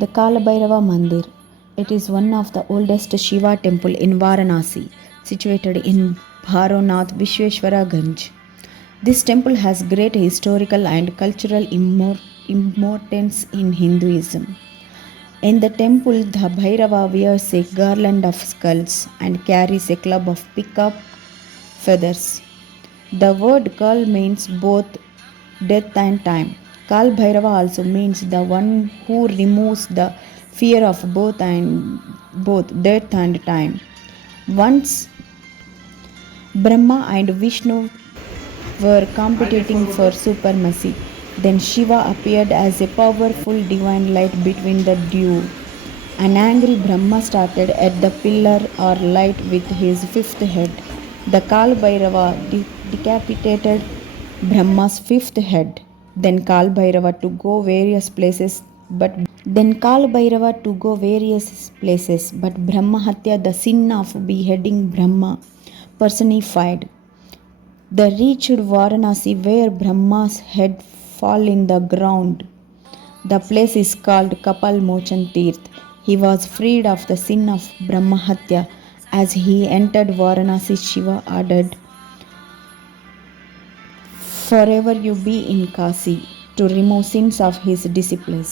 The Kalabhairava Mandir. It is one of the oldest Shiva temple in Varanasi, situated in Bharonath Vishweshwara Ganj. This temple has great historical and cultural importance in Hinduism. In the temple, the Bhairava wears a garland of skulls and carries a club of peacock feathers. The word Kal means both death and time. Kal Bhairava also means the one who removes the fear of both death and time. Once Brahma and Vishnu were competing for supremacy. Then Shiva appeared as a powerful divine light between the two. An angry Brahma started at the pillar or light with his fifth head. The Kal Bhairava decapitated Brahma's fifth head. Then Kal Bhairava to go various places, but Brahma Hatya, the sin of beheading Brahma, personified. They reached Varanasi where Brahma's head fell in the ground. The place is called Kapal Mochan Tirth. He was freed of the sin of Brahmahatya. As he entered Varanasi, Shiva added, "Forever you be in Kasi," to remove sins of his disciples.